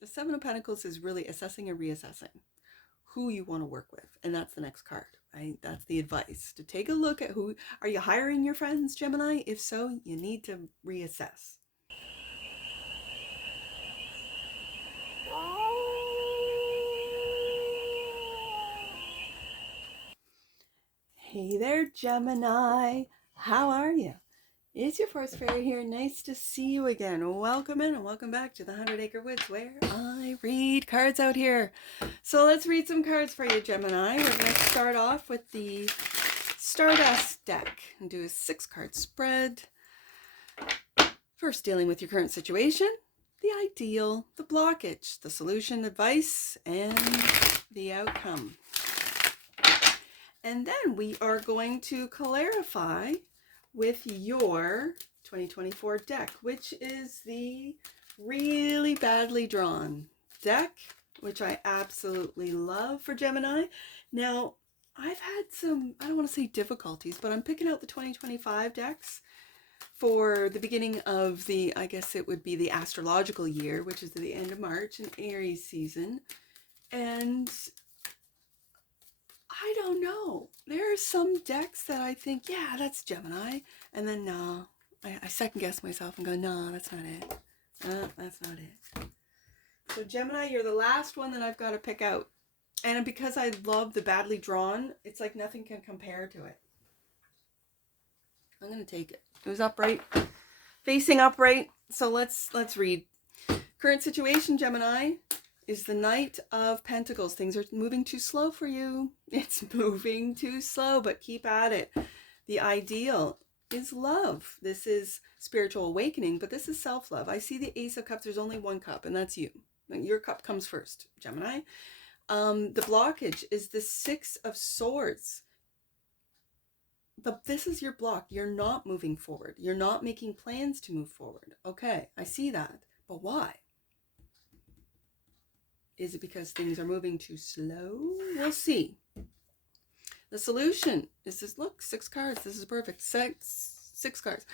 The Seven of Pentacles is really assessing and reassessing who you want to work with. And that's the next card, right? That's the advice, to take a look at who, are you hiring your friends, Gemini? If so, you need to reassess. Hey there, Gemini. How are you? It's your Force Fairy here. Nice to see you again. Welcome in and welcome back to the 100 Acre Woods, where I read cards out here. So let's read some cards for you, Gemini. We're going to start off with the Stardust deck and do a 6-card spread. First, dealing with your current situation, the ideal, the blockage, the solution, advice, and the outcome. And then we are going to clarify with your 2024 deck, which is the really badly drawn deck, which I absolutely love for Gemini. Now, I've had some, I don't want to say difficulties, but I'm picking out the 2025 decks for the beginning of the, I guess it would be the astrological year, which is the end of March and Aries season. And I don't know. There are some decks that I think, yeah, that's Gemini. And then, no, I second guess myself and go, no, that's not it. That's not it. So Gemini, you're the last one that I've got to pick out. And because I love the badly drawn, it's like nothing can compare to it. I'm going to take it. It was upright, facing upright. So let's read. Current situation, Gemini, is the Knight of Pentacles. Things are moving too slow for you. It's moving too slow, but keep at it. The ideal is love. This is spiritual awakening, but this is self-love. I see the Ace of Cups. There's only one cup, and that's you. Your cup comes first, Gemini. The blockage is the Six of Swords. But this is your block. You're not moving forward. You're not making plans to move forward. Okay, I see that. But why? Is it because things are moving too slow? We'll see. The solution is this. Look, 6 cards. This is perfect. Six cards.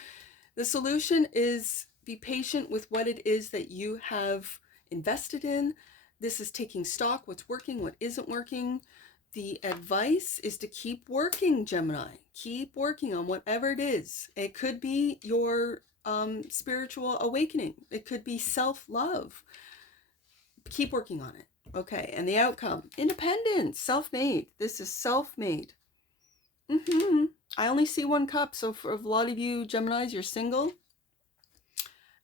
The solution is be patient with what it is that you have invested in. This is taking stock, what's working, what isn't working. The advice is to keep working, Gemini. Keep working on whatever it is. It could be your spiritual awakening. It could be self-love. Keep working on it. Okay, and the outcome, independence, self-made. This is self-made. I only see 1 cup, so for a lot of you Geminis, you're single,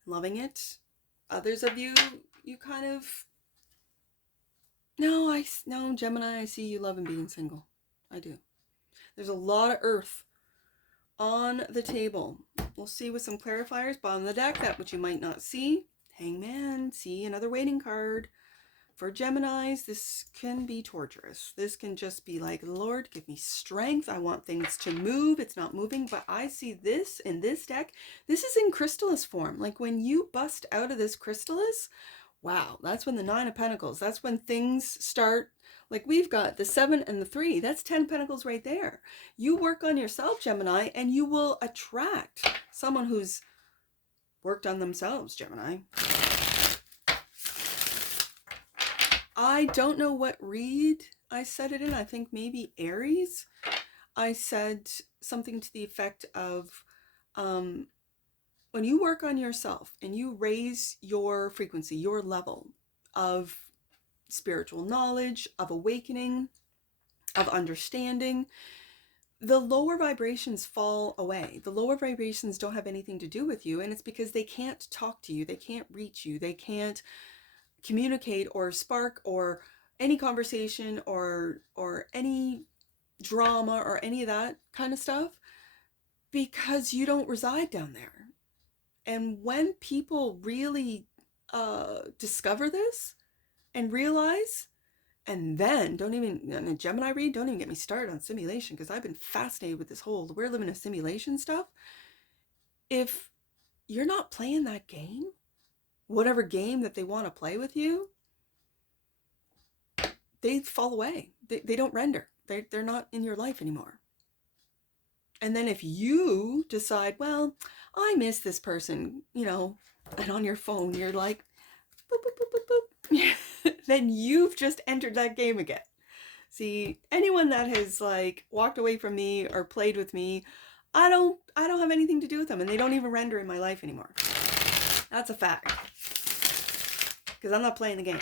loving it. Others of you, you kind of, no, Gemini, I see you loving being single. I do. There's a lot of earth on the table. We'll see with some clarifiers. Bottom of the deck, that which you might not see. Hangman, see another waiting card. For Geminis, this can be torturous. This can just be like, Lord, give me strength. I want things to move. It's not moving, but I see this in this deck. This is in chrysalis form. Like when you bust out of this chrysalis, wow, that's when the 9 of Pentacles, that's when things start. Like we've got the 7 and the 3. That's 10 Pentacles right there. You work on yourself, Gemini, and you will attract someone who's worked on themselves, Gemini. I don't know what read I said it in. I think maybe Aries. I said something to the effect of when you work on yourself and you raise your frequency, your level of spiritual knowledge, of awakening, of understanding, the lower vibrations fall away. The lower vibrations don't have anything to do with you, and it's because they can't talk to you. They can't reach you. They can't communicate or spark or any conversation or any drama or any of that kind of stuff, because you don't reside down there. And when people really discover this and realize, and then don't even, in a Gemini read, don't even get me started on simulation, because I've been fascinated with this whole we're living a simulation stuff. If you're not playing that game, whatever game that they want to play with you, they fall away. They don't render. They're not in your life anymore. And then if you decide, well, I miss this person, and on your phone, you're like, boop, boop, boop, boop, then you've just entered that game again. See, anyone that has like walked away from me or played with me, I don't have anything to do with them, and they don't even render in my life anymore. That's a fact. Because I'm not playing the game.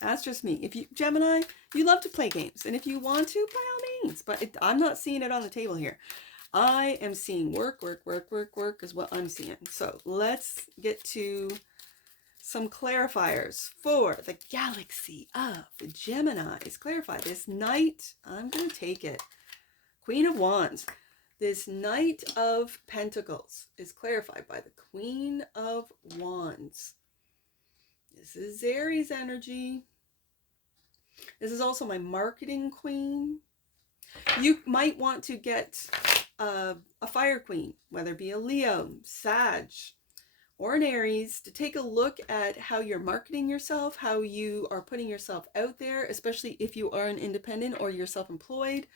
That's just me. If you, Gemini, you love to play games, and if you want to, by all means, but I'm not seeing it on the table here. I am seeing work is what I'm seeing. So let's get to some clarifiers for the galaxy of Geminis. Clarify this Knight. I'm going to take it. Queen of Wands. This Knight of Pentacles is clarified by the Queen of Wands. This is Aries energy. This is also my marketing queen. You might want to get a fire queen, whether it be a Leo, Sag, or an Aries, to take a look at how you're marketing yourself, how you are putting yourself out there, especially if you are an independent or you're self-employed.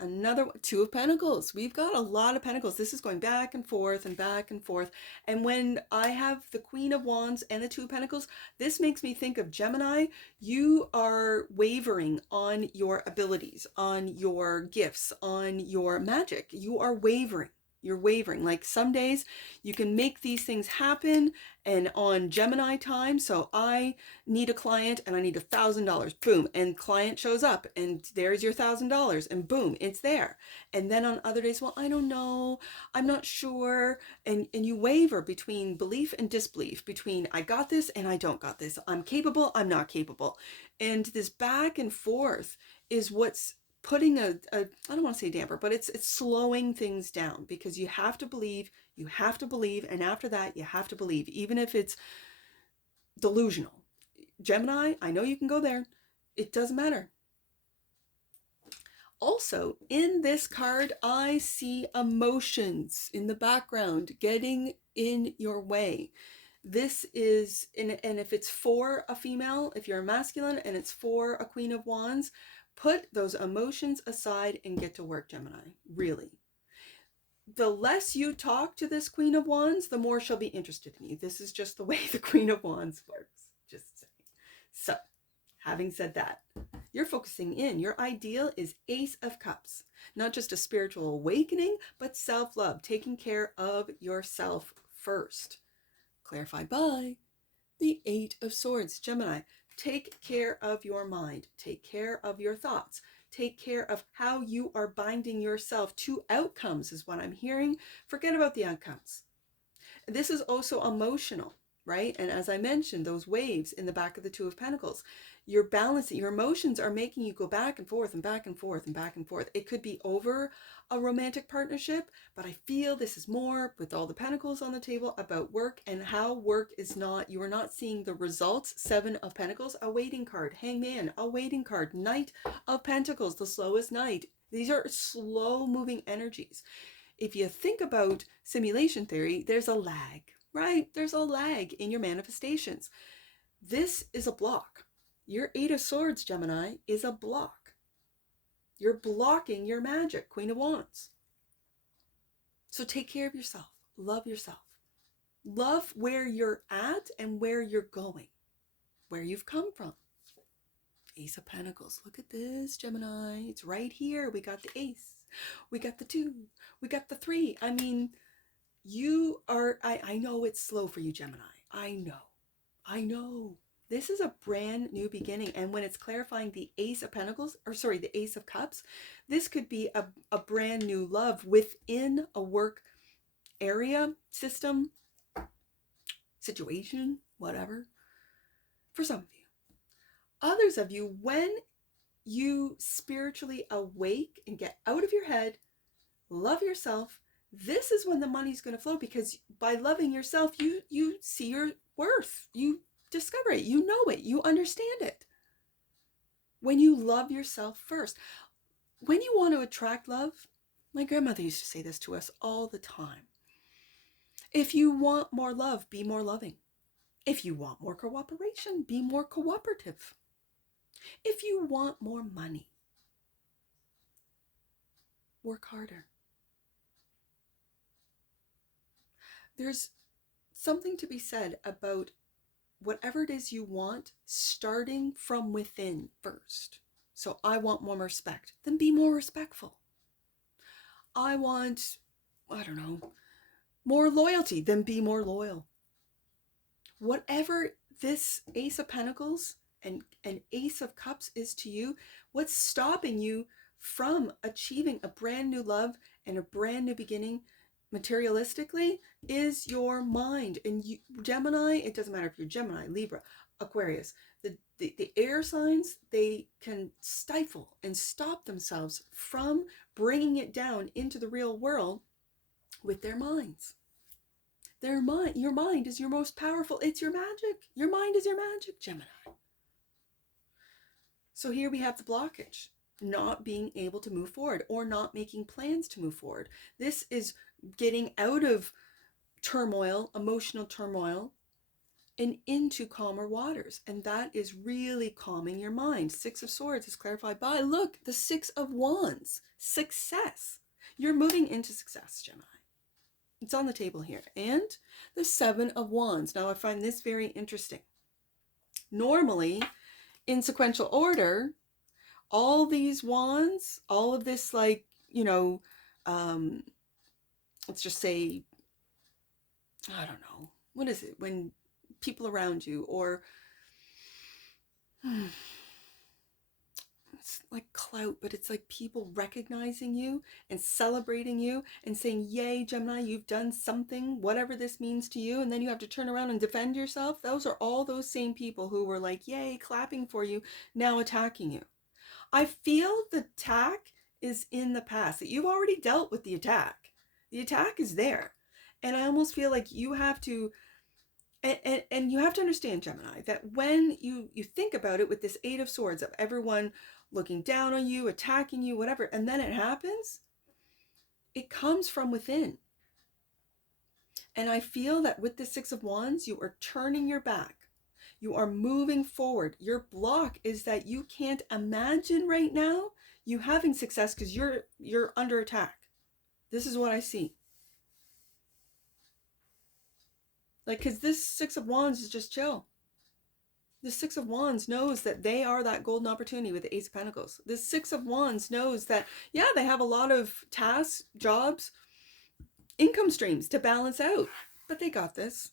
Another one, Two of Pentacles. We've got a lot of Pentacles. This is going back and forth and back and forth. And when I have the Queen of Wands and the Two of Pentacles, this makes me think of Gemini. You are wavering on your abilities, on your gifts, on your magic. You are wavering. You're wavering. Like some days you can make these things happen, and on Gemini time, so I need a client and I need $1,000, boom, and client shows up and there's your $1,000 and boom, it's there. And then on other days, well, I don't know, I'm not sure, and you waver between belief and disbelief, between I got this and I don't got this, I'm capable, I'm not capable. And this back and forth is what's putting I don't want to say damper, but it's slowing things down, because you have to believe, and after that you have to believe, even if it's delusional. Gemini, I know you can go there. It doesn't matter. Also, in this card, I see emotions in the background getting in your way. This is, and if it's for a female, if you're a masculine and it's for a Queen of Wands, put those emotions aside and get to work, Gemini. Really. The less you talk to this Queen of Wands, the more she'll be interested in you. This is just the way the Queen of Wands works. Just saying. So, having said that, you're focusing in. Your ideal is Ace of Cups. Not just a spiritual awakening, but self-love. Taking care of yourself first. Clarified by the Eight of Swords. Gemini, take care of your mind. Take care of your thoughts. Take care of how you are binding yourself to outcomes, is what I'm hearing. Forget about the outcomes. This is also emotional, right? And as I mentioned, those waves in the back of the Two of Pentacles, you're balancing, your emotions are making you go back and forth and back and forth and back and forth. It could be over a romantic partnership, but I feel this is more, with all the Pentacles on the table, about work, and how work is not, you are not seeing the results. Seven of Pentacles, a waiting card. Hangman, a waiting card. Knight of Pentacles, the slowest knight. These are slow moving energies. If you think about simulation theory, there's a lag, right? There's a lag in your manifestations. This is a block. Your Eight of Swords, Gemini, is a block. You're blocking your magic, Queen of Wands. So take care of yourself. Love yourself. Love where you're at and where you're going, where you've come from. Ace of Pentacles. Look at this, Gemini. It's right here. We got the Ace. We got the 2. We got the 3. I mean, you are, I know it's slow for you, Gemini. I know. This is a brand new beginning. And when it's clarifying the Ace of Pentacles, or sorry, the Ace of Cups, this could be a brand new love within a work area, system, situation, whatever, for some of you. Others of you, when you spiritually awake and get out of your head, love yourself, this is when the money's going to flow, because by loving yourself, you see your worth. You discover it. You know it. You understand it. When you love yourself first. When you want to attract love, my grandmother used to say this to us all the time. If you want more love, be more loving. If you want more cooperation, be more cooperative. If you want more money, work harder. There's something to be said about whatever it is you want, starting from within first. So I want more respect, then be more respectful. I want, I don't know, more loyalty, then be more loyal. Whatever this Ace of Pentacles and Ace of Cups is to you, what's stopping you from achieving a brand new love and a brand new beginning materialistically is your mind. And you, Gemini, it doesn't matter if you're Gemini, Libra, Aquarius, the air signs, they can stifle and stop themselves from bringing it down into the real world with their minds. Their mind, your mind is your most powerful. It's your magic. Your mind is your magic, Gemini. So here we have the blockage, not being able to move forward or not making plans to move forward. This is getting out of turmoil, emotional turmoil, and into calmer waters. And that is really calming your mind. Six of Swords is clarified by, look, the Six of Wands, success. You're moving into success, Gemini. It's on the table here. And the Seven of Wands. Now, I find this very interesting. Normally, in sequential order, all these wands, all of this, like, you know, let's just say, I don't know, what is it? When people around you, or it's like clout, but it's like people recognizing you and celebrating you and saying, yay, Gemini, you've done something, whatever this means to you. And then you have to turn around and defend yourself. Those are all those same people who were like, yay, clapping for you, now attacking you. I feel the attack is in the past, that you've already dealt with the attack. The attack is there. And I almost feel like you have to, and you have to understand, Gemini, that when you think about it with this Eight of Swords, of everyone looking down on you, attacking you, whatever, and then it happens, it comes from within. And I feel that with the Six of Wands, you are turning your back. You are moving forward. Your block is that you can't imagine right now you having success because you're under attack. This is what I see. Like, because this Six of Wands is just chill. The Six of Wands knows that they are that golden opportunity with the Ace of Pentacles. The Six of Wands knows that, yeah, they have a lot of tasks, jobs, income streams to balance out, but they got this.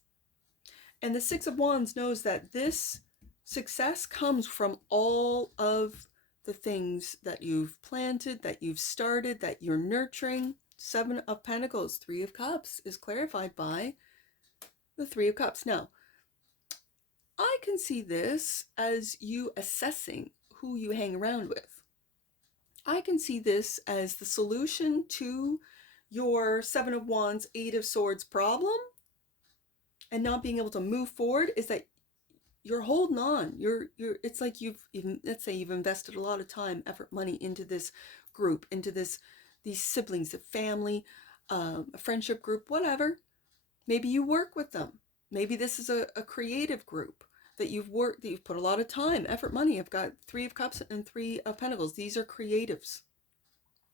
And the Six of Wands knows that this success comes from all of the things that you've planted, that you've started, that you're nurturing. Seven of Pentacles, Three of Cups is clarified by the Three of Cups. Now, I can see this as you assessing who you hang around with. I can see this as the solution to your Seven of Wands, Eight of Swords problem and not being able to move forward, is that you're holding on. It's like let's say you've invested a lot of time, effort, money into this group, into these siblings, a family, a friendship group, whatever. Maybe you work with them. Maybe this is a creative group that you've put a lot of time, effort, money. I've got Three of Cups and Three of Pentacles. These are creatives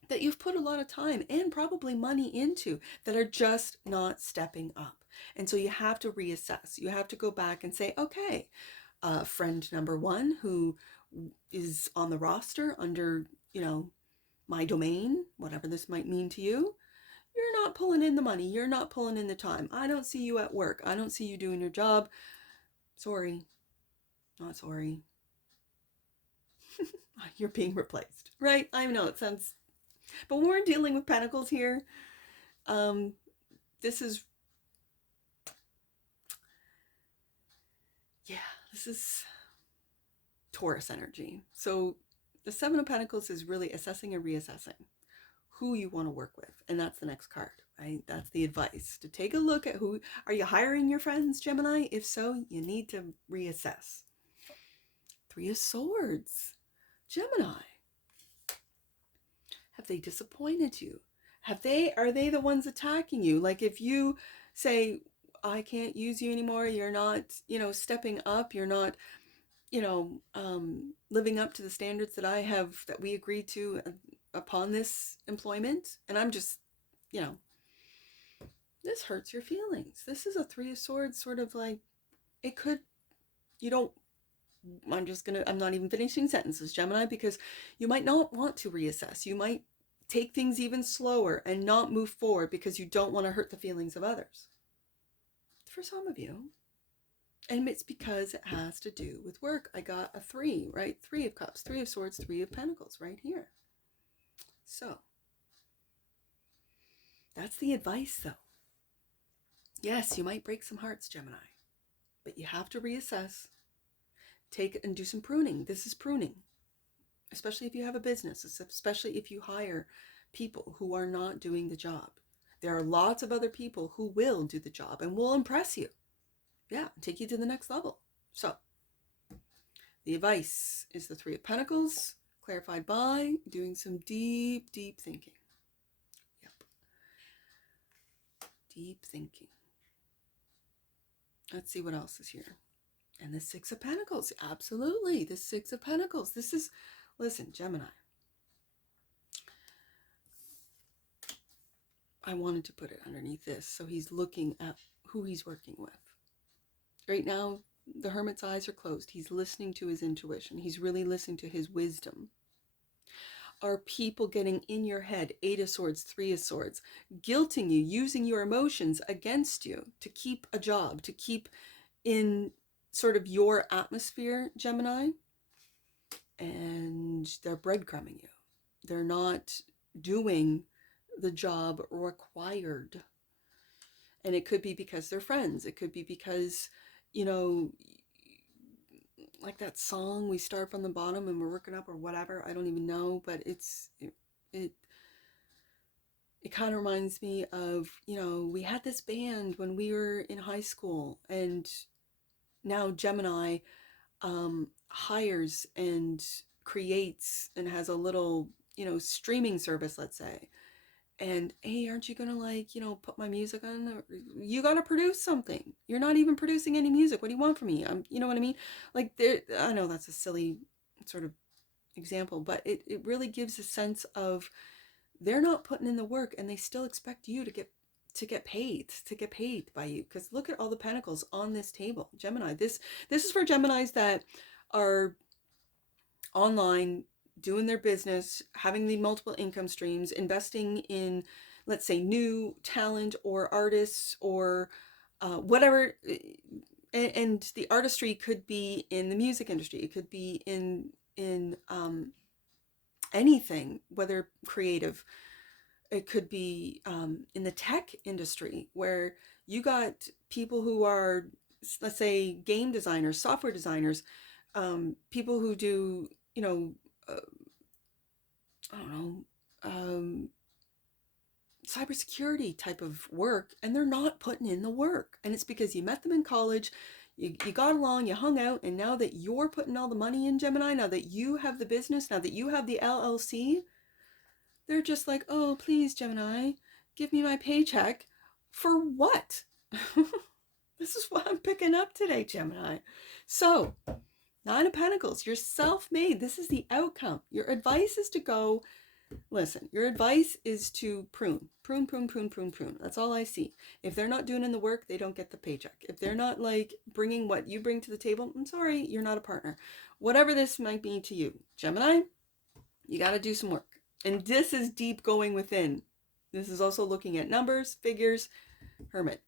that you've put a lot of time and probably money into that are just not stepping up. And so you have to reassess. You have to go back and say, okay, friend number one who is on the roster under, my domain, whatever this might mean to you, you're not pulling in the money. You're not pulling in the time. I don't see you at work. I don't see you doing your job. Sorry. Not sorry. You're being replaced, right? I know it sounds, but when we're dealing with pentacles here, this is Taurus energy. So the Seven of Pentacles is really assessing and reassessing who you want to work with. And that's the next card, right? That's the advice, to take a look at who, are you hiring your friends, Gemini? If so, you need to reassess. Three of Swords, Gemini. Have they disappointed you? Are they the ones attacking you? Like if you say, I can't use you anymore, you're not, stepping up, you're not, living up to the standards that we agreed to upon this employment. And I'm just, this hurts your feelings. This is a Three of Swords, sort of like, it could You don't, I'm not even finishing sentences, Gemini, because you might not want to reassess. You might take things even slower and not move forward because you don't want to hurt the feelings of others. For some of you. And it's because it has to do with work. I got a 3, right? 3 of cups, 3 of swords, 3 of pentacles right here. So that's the advice, though. Yes, you might break some hearts, Gemini, but you have to reassess, take and do some pruning. This is pruning, especially if you have a business, especially if you hire people who are not doing the job. There are lots of other people who will do the job and will impress you. Yeah, take you to the next level. So the advice is the 3 of Pentacles, clarified by doing some deep, deep thinking. Yep. Deep thinking. Let's see what else is here. And the 6 of Pentacles. Absolutely. The 6 of Pentacles. This is, listen, Gemini. I wanted to put it underneath this. So he's looking at who he's working with. Right now, the Hermit's eyes are closed. He's listening to his intuition. He's really listening to his wisdom. Are people getting in your head, 8 of Swords, 3 of Swords, guilting you, using your emotions against you to keep a job, to keep in sort of your atmosphere, Gemini? And they're breadcrumbing you. They're not doing the job required. And it could be because they're friends. It could be because, you know, like that song, we start from the bottom and we're working up, or whatever. I don't even know, but it kind of reminds me of, you know, we had this band when we were in high school, and now Gemini hires and creates and has a little, you know, streaming service, let's say. And hey, aren't you gonna, like, you know, put my music on? You gotta produce something. You're not even producing any music. What do you want from me? You know what I mean? Like, I know that's a silly sort of example, but it really gives a sense of they're not putting in the work, and they still expect you to get paid by you. Because look at all the pentacles on this table, Gemini. This is for Geminis that are online, doing their business, having the multiple income streams, investing in, let's say, new talent or artists or whatever. And the artistry could be in the music industry. It could be in anything, whether creative. It could be in the tech industry, where you got people who are, let's say, game designers, software designers, people who do, you know, I don't know, cybersecurity type of work, and they're not putting in the work. And it's because you met them in college, you got along, you hung out, and now that you're putting all the money in, Gemini, now that you have the business, now that you have the LLC, they're just like, oh, please, Gemini, give me my paycheck. For what? This is what I'm picking up today, Gemini. So, 9 of Pentacles, you're self-made. This is the outcome. Your advice is to go, listen, your advice is to prune. Prune, prune, prune, prune, prune. That's all I see. If they're not doing in the work, they don't get the paycheck. If they're not, like, bringing what you bring to the table, I'm sorry, you're not a partner. Whatever this might be to you, Gemini, you got to do some work. And this is deep going within. This is also looking at numbers, figures, Hermit.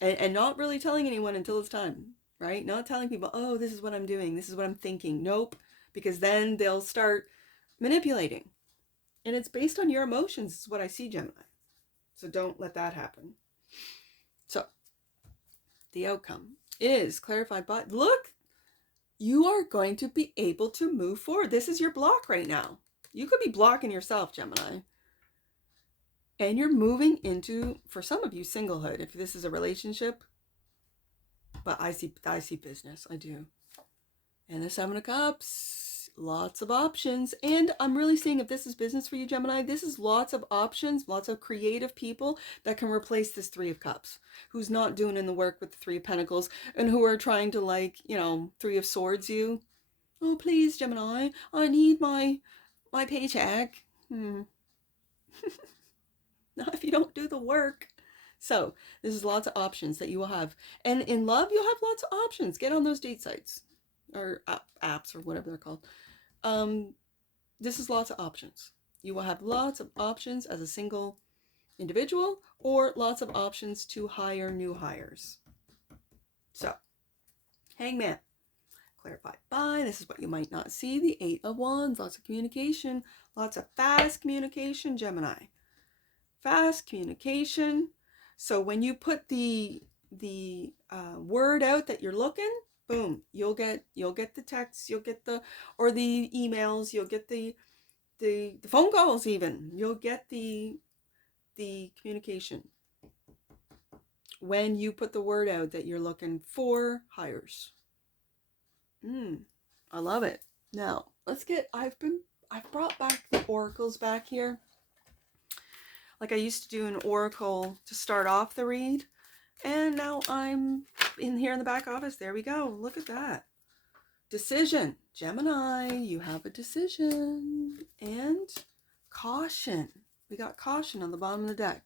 And not really telling anyone until it's time, right? Not telling people, oh, this is what I'm doing, this is what I'm thinking. Nope. Because then they'll start manipulating. And it's based on your emotions, is what I see, Gemini. So don't let that happen. So the outcome is clarified by, look, you are going to be able to move forward. This is your block right now. You could be blocking yourself, Gemini. And you're moving into, for some of you, singlehood, if this is a relationship. But I see business, I do. And the 7 of Cups, lots of options. And I'm really seeing, if this is business for you, Gemini, this is lots of options, lots of creative people that can replace this 3 of Cups, who's not doing in the work with the 3 of Pentacles, and who are trying to, like, you know, 3 of Swords you. Oh, please, Gemini, I need my paycheck. Not if you don't do the work. So this is lots of options that you will have. And in love, you'll have lots of options. Get on those date sites. or apps or whatever they're called. This is lots of options. You will have lots of options as a single individual, or lots of options to hire new hires. So, Hangman, clarified by, this is what you might not see, the 8 of Wands, lots of communication, lots of fast communication, Gemini. Fast communication. So when you put the word out that you're looking, boom, you'll get the texts, you'll get the emails, you'll get the phone calls, even you'll get the communication when you put the word out that you're looking for hires. I love it. Now let's get, I've brought back the oracles back here. Like I used to do an oracle to start off the read, and now I'm in here in the back office. There we go. Look at that. Decision. Gemini, you have a decision. And caution. We got caution on the bottom of the deck.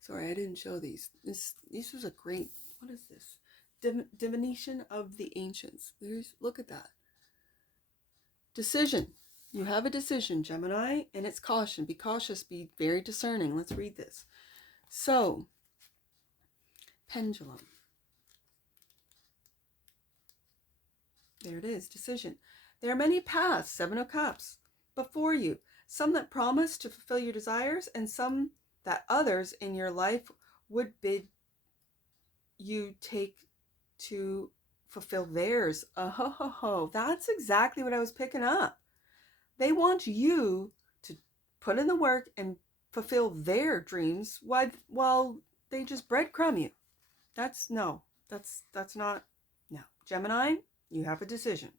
Sorry, I didn't show these. This was a great, what is this? Divination of the ancients. Look at that. Decision. You have a decision, Gemini, and it's caution. Be cautious, be very discerning. Let's read this. So, pendulum. There it is, decision. There are many paths, 7 of Cups, before you. Some that promise to fulfill your desires, and some that others in your life would bid you take to fulfill theirs. That's exactly what I was picking up. They want you to put in the work and fulfill their dreams while they just breadcrumb you. That's not, no. Gemini, you have a decision.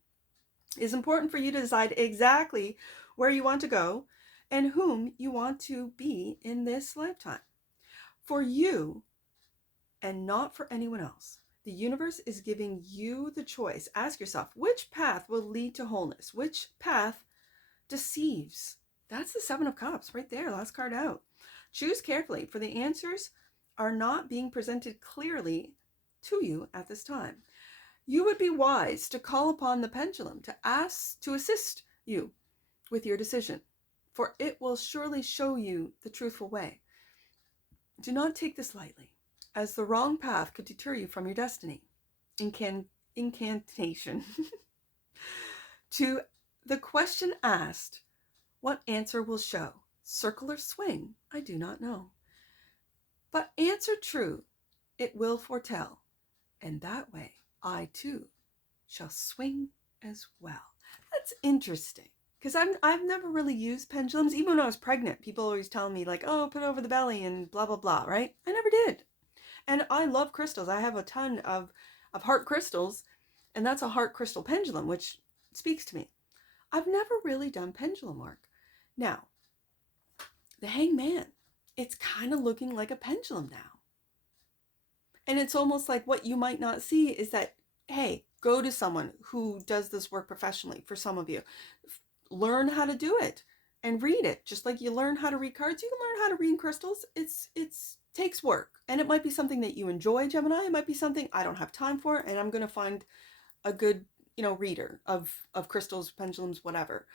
It is important for you to decide exactly where you want to go and whom you want to be in this lifetime. For you and not for anyone else. The universe is giving you the choice. Ask yourself, which path will lead to wholeness? Which path deceives? That's the 7 of Cups right there. Last card out. Choose carefully, for the answers are not being presented clearly to you at this time. You would be wise to call upon the pendulum to assist you with your decision, for it will surely show you the truthful way. Do not take this lightly, as the wrong path could deter you from your destiny. Incantation. To the question asked, what answer will show? Circle or swing? I do not know. But answer true, it will foretell, and that way I too shall swing as well. That's interesting, because I've never really used pendulums. Even when I was pregnant, people always tell me like, oh, put over the belly and blah, blah, blah, right? I never did. And I love crystals. I have a ton of heart crystals, and that's a heart crystal pendulum, which speaks to me. I've never really done pendulum work. Now, the Hangman, it's kind of looking like a pendulum now. And it's almost like what you might not see is that, hey, go to someone who does this work professionally. For some of you, learn how to do it and read it. Just like you learn how to read cards, you can learn how to read crystals. It's takes work. And it might be something that you enjoy, Gemini. It might be something I don't have time for, and I'm going to find a good, reader of crystals, pendulums, whatever.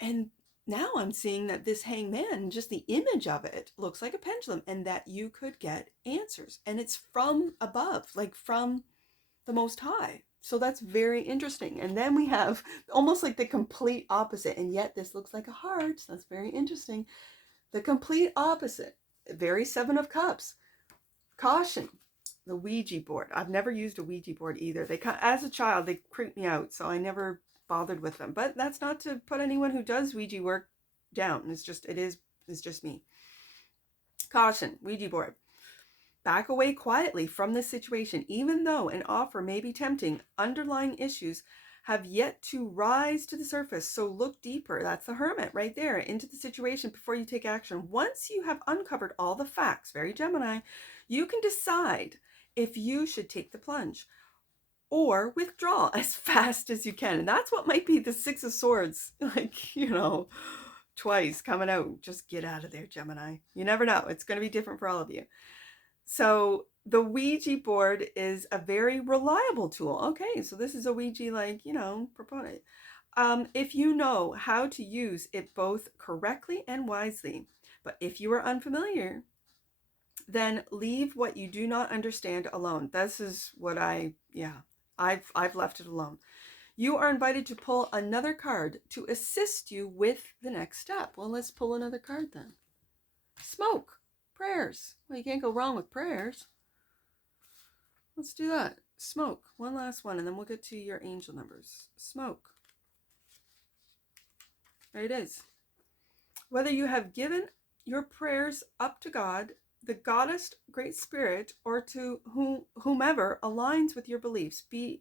And now I'm seeing that this Hangman, just the image of it, looks like a pendulum, and that you could get answers. And it's from above, like from the Most High. So that's very interesting. And then we have almost like the complete opposite, and yet this looks like a heart. So that's very interesting. The complete opposite, very 7 of Cups. Caution. The Ouija board. I've never used a Ouija board either. As a child, they creeped me out, so I never bothered with them. But that's not to put anyone who does Ouija work down. It's just me. Caution. Ouija board. Back away quietly from this situation. Even though an offer may be tempting, underlying issues have yet to rise to the surface. So look deeper. That's the Hermit right there, into the situation before you take action. Once you have uncovered all the facts, very Gemini, you can decide if you should take the plunge or withdraw as fast as you can. And that's what might be the 6 of Swords, like, twice coming out. Just get out of there, Gemini. You never know. It's going to be different for all of you. So The Ouija board is a very reliable tool. Okay, so this is a Ouija, proponent. If you know how to use it both correctly and wisely, but if you are unfamiliar, then leave what you do not understand alone. This is what I've left it alone. You are invited to pull another card to assist you with the next step. Well, let's pull another card then. Smoke. Prayers. Well, you can't go wrong with prayers. Let's do that. Smoke. One last one, and then we'll get to your angel numbers. Smoke. There it is. Whether you have given your prayers up to God, the Goddess, Great Spirit, or to whomever aligns with your beliefs, be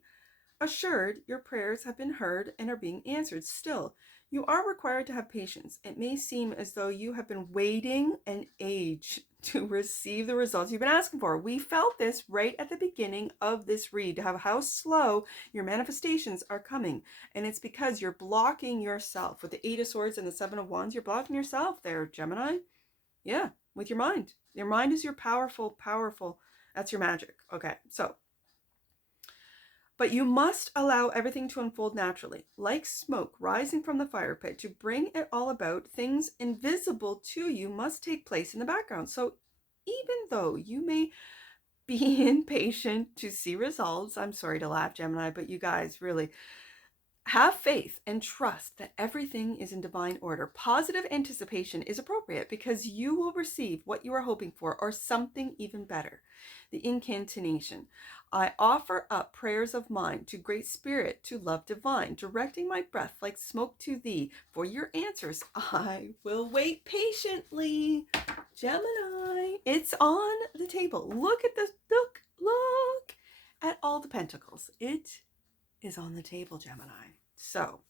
assured your prayers have been heard and are being answered. Still, you are required to have patience. It may seem as though you have been waiting an age to receive the results you've been asking for. We felt this right at the beginning of this read, to have how slow your manifestations are coming. And it's because you're blocking yourself. With the Eight of Swords and the Seven of Wands, you're blocking yourself there, Gemini. Yeah, with your mind. Your mind is your powerful, that's your magic. Okay, so but you must allow everything to unfold naturally, like smoke rising from the fire pit. To bring it all about, things invisible to you must take place in the background. So even though you may be impatient to see results, I'm sorry to laugh, Gemini, but you guys really have faith and trust that everything is in divine order. Positive anticipation is appropriate because you will receive what you are hoping for, or something even better. The incantation. I offer up prayers of mine to Great Spirit, to Love Divine, directing my breath like smoke to thee. For your answers, I will wait patiently. Gemini, it's on the table. Look at this. Look at all the pentacles. It is on the table, Gemini. So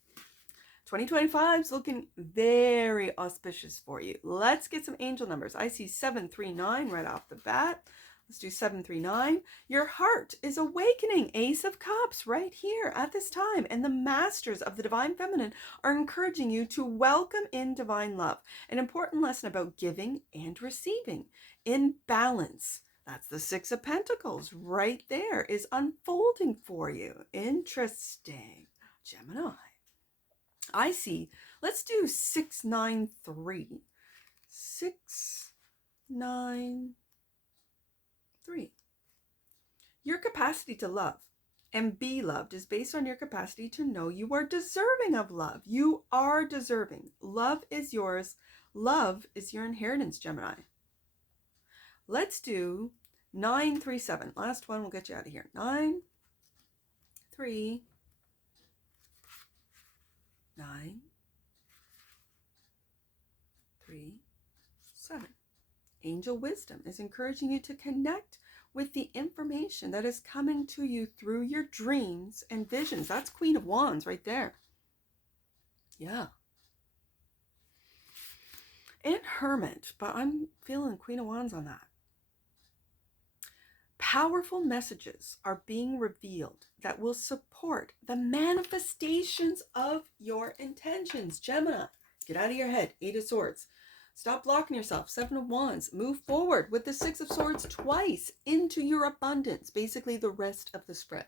2025 is looking very auspicious for you. Let's get some angel numbers. I see 739 right off the bat. Let's do 739. Your heart is awakening. Ace of Cups right here at this time. And the masters of the divine feminine are encouraging you to welcome in divine love. An important lesson about giving and receiving in balance. That's the Six of Pentacles right there is unfolding for you. Interesting. Gemini. I see. Let's do 693. 693. Your capacity to love and be loved is based on your capacity to know you are deserving of love. You are deserving. Love is yours. Love is your inheritance, Gemini. Let's do 937. Last one, we'll get you out of here. 9, 3, 9, 3, 7. Angel wisdom is encouraging you to connect with the information that is coming to you through your dreams and visions. That's Queen of Wands right there. Yeah. And Hermit, but I'm feeling Queen of Wands on that. Powerful messages are being revealed that will support the manifestations of your intentions. Gemini, get out of your head. Eight of Swords. Stop blocking yourself. Seven of Wands. Move forward with the Six of Swords twice into your abundance. Basically the rest of the spread.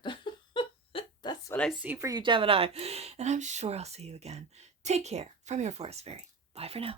That's what I see for you, Gemini. And I'm sure I'll see you again. Take care from your Forest Fairy. Bye for now.